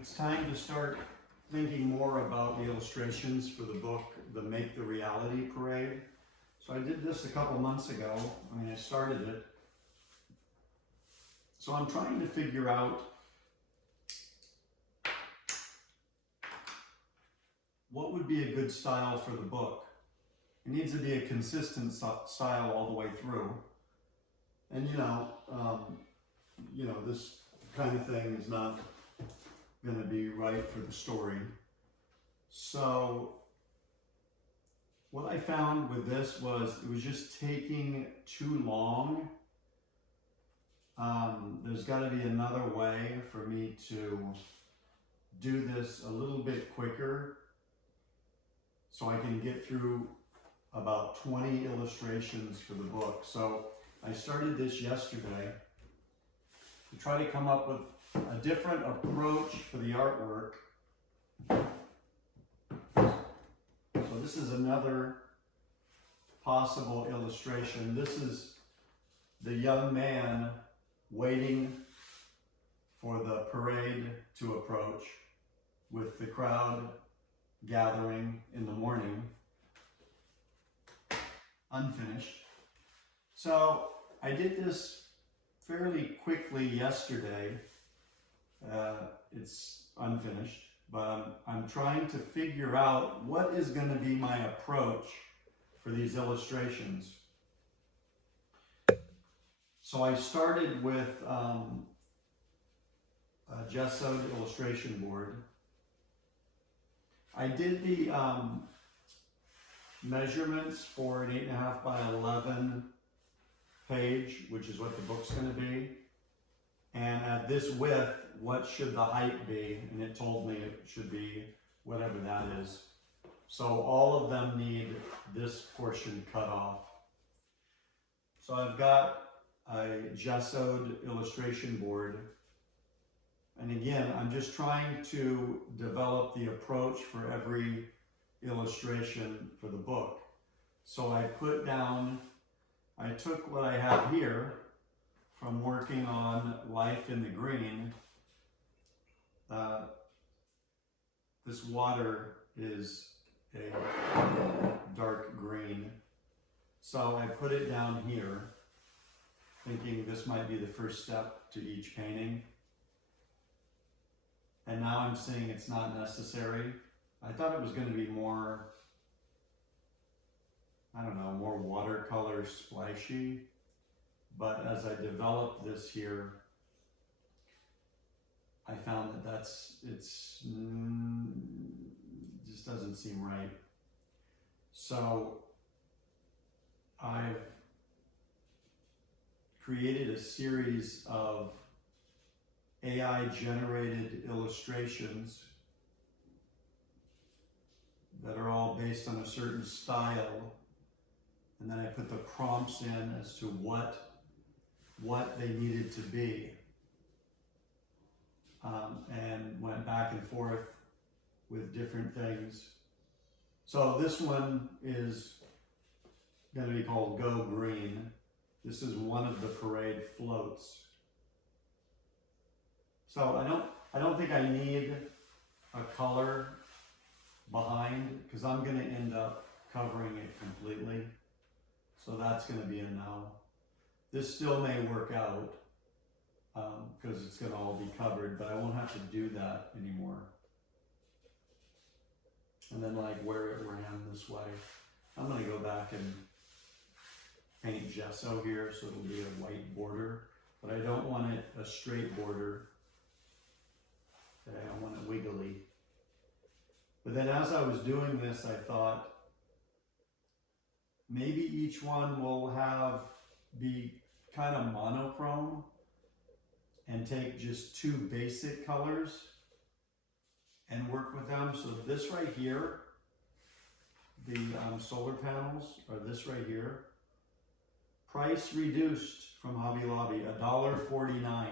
It's time to start thinking more about the illustrations for the book, the Make the Reality Parade. So I did this a couple months ago. I started it. So I'm trying to figure out what would be a good style for the book. It needs to be a consistent style all the way through. And this kind of thing is not going to be right for the story. So what I found with this was it was just taking too long. There's got to be another way for me to do this a little bit quicker so I can get through about 20 illustrations for the book. So I started this yesterday to try to come up with a different approach for the artwork. So this is another possible illustration. This is the young man waiting for the parade to approach with the crowd gathering in the morning, unfinished. So I did this fairly quickly yesterday. It's unfinished, but I'm trying to figure out what is going to be my approach for these illustrations. So I started with a gessoed illustration board. I did the measurements for an 8.5 by 11 page, which is what the book's going to be. And at this width, what should the height be? And it told me it should be whatever that is. So all of them need this portion cut off. So I've got a gessoed illustration board. And again, I'm just trying to develop the approach for every illustration for the book. So I took what I have here from working on Life in the Green. This water is a dark green. So I put it down here, thinking this might be the first step to each painting. And now I'm seeing it's not necessary. I thought it was going to be more, more watercolor splashy. But as I developed this here, I found that just doesn't seem right. So I've created a series of AI generated illustrations that are all based on a certain style. And then I put the prompts in as to what they needed to be. And went back and forth with different things. So this one is going to be called Go Green. This is one of the parade floats. So I don't think I need a color behind because I'm going to end up covering it completely. So that's going to be a no. This still may work out because it's going to all be covered, but I won't have to do that anymore. And then wear it around this way. I'm going to go back and paint gesso here so it'll be a white border, but I don't want it a straight border. Okay, I want it wiggly. But then as I was doing this, I thought maybe each one will be kind of monochrome and take just two basic colors and work with them. So this right here, the solar panels, are this right here. Price reduced from Hobby Lobby, $1.49.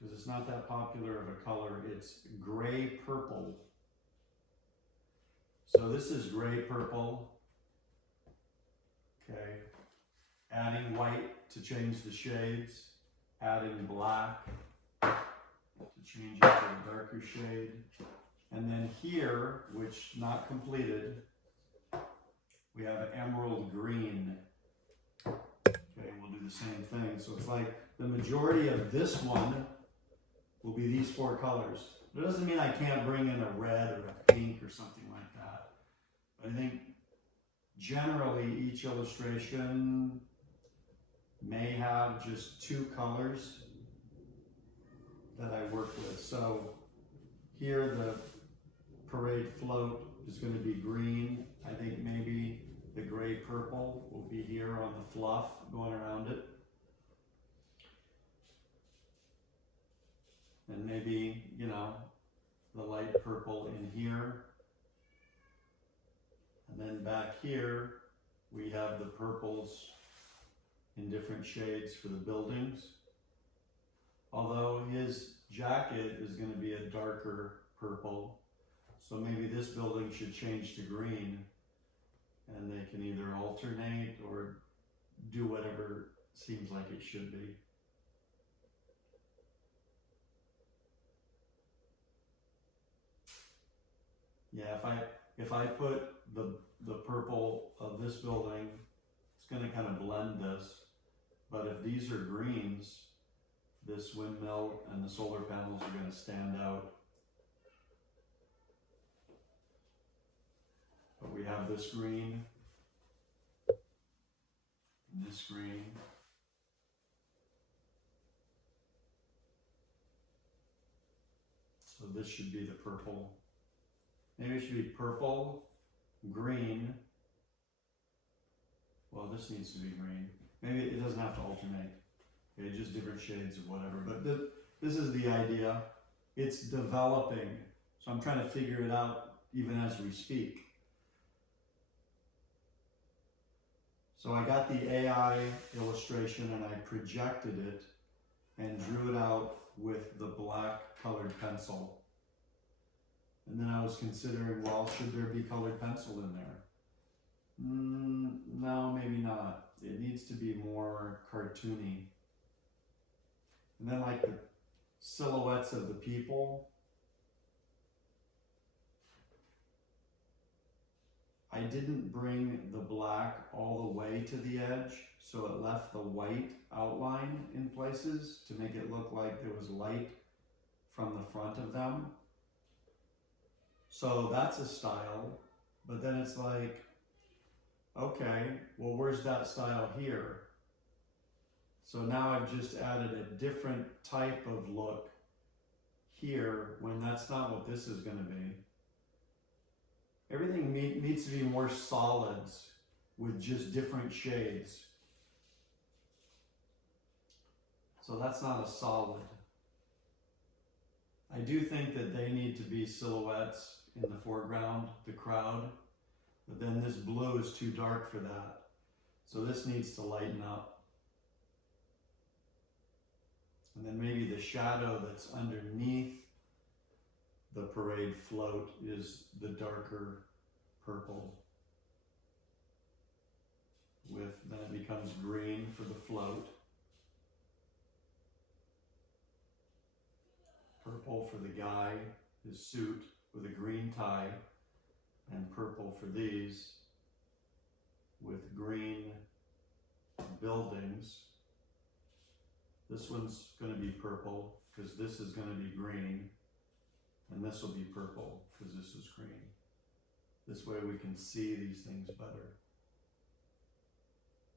Because it's not that popular of a color. It's gray purple. So this is gray purple. Okay. Adding white to change the shades. Adding black. to change it to a darker shade. And then here, which not completed, we have emerald green. Okay, we'll do the same thing. So it's like the majority of this one will be these four colors. It doesn't mean I can't bring in a red or a pink or something like that. But I think generally each illustration may have just two colors that I work with. So here the parade float is going to be green. I think maybe the gray purple will be here on the fluff going around it. And maybe, you know, the light purple in here. And then back here, we have the purples in different shades for the buildings. Although his jacket is going to be a darker purple, so maybe this building should change to green, and they can either alternate or do whatever seems like it should be. Yeah, if I put the purple of this building, it's going to kind of blend this. But if these are greens, this windmill and the solar panels are going to stand out. But we have this green, and this green. So this should be the purple. Maybe it should be purple, green. Well, this needs to be green. Maybe it doesn't have to alternate. Okay, just different shades of whatever. But this is the idea. It's developing. So I'm trying to figure it out even as we speak. So I got the AI illustration and I projected it and drew it out with the black colored pencil. And then I was considering, well, should there be colored pencil in there? No, maybe not. It needs to be more cartoony. And then like the silhouettes of the people, I didn't bring the black all the way to the edge, so it left the white outline in places to make it look like there was light from the front of them. So that's a style, but then it's like, okay, well, where's that style here? So now I've just added a different type of look here when that's not what this is going to be. Everything needs to be more solids with just different shades. So that's not a solid. I do think that they need to be silhouettes in the foreground, the crowd, but then this blue is too dark for that. So this needs to lighten up. And then maybe the shadow that's underneath the parade float is the darker purple. Then it becomes green for the float. Purple for the guy, his suit with a green tie, and purple for these with green buildings. This one's going to be purple because this is going to be green, and this will be purple because this is green. This way we can see these things better.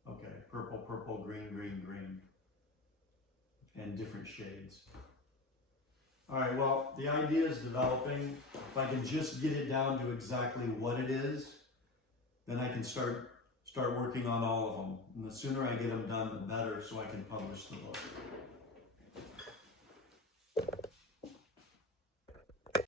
Okay, purple, purple, green, green, green, and different shades. All right, well, the idea is developing. If I can just get it down to exactly what it is, then I can start working on all of them. And the sooner I get them done, the better, so I can publish the book.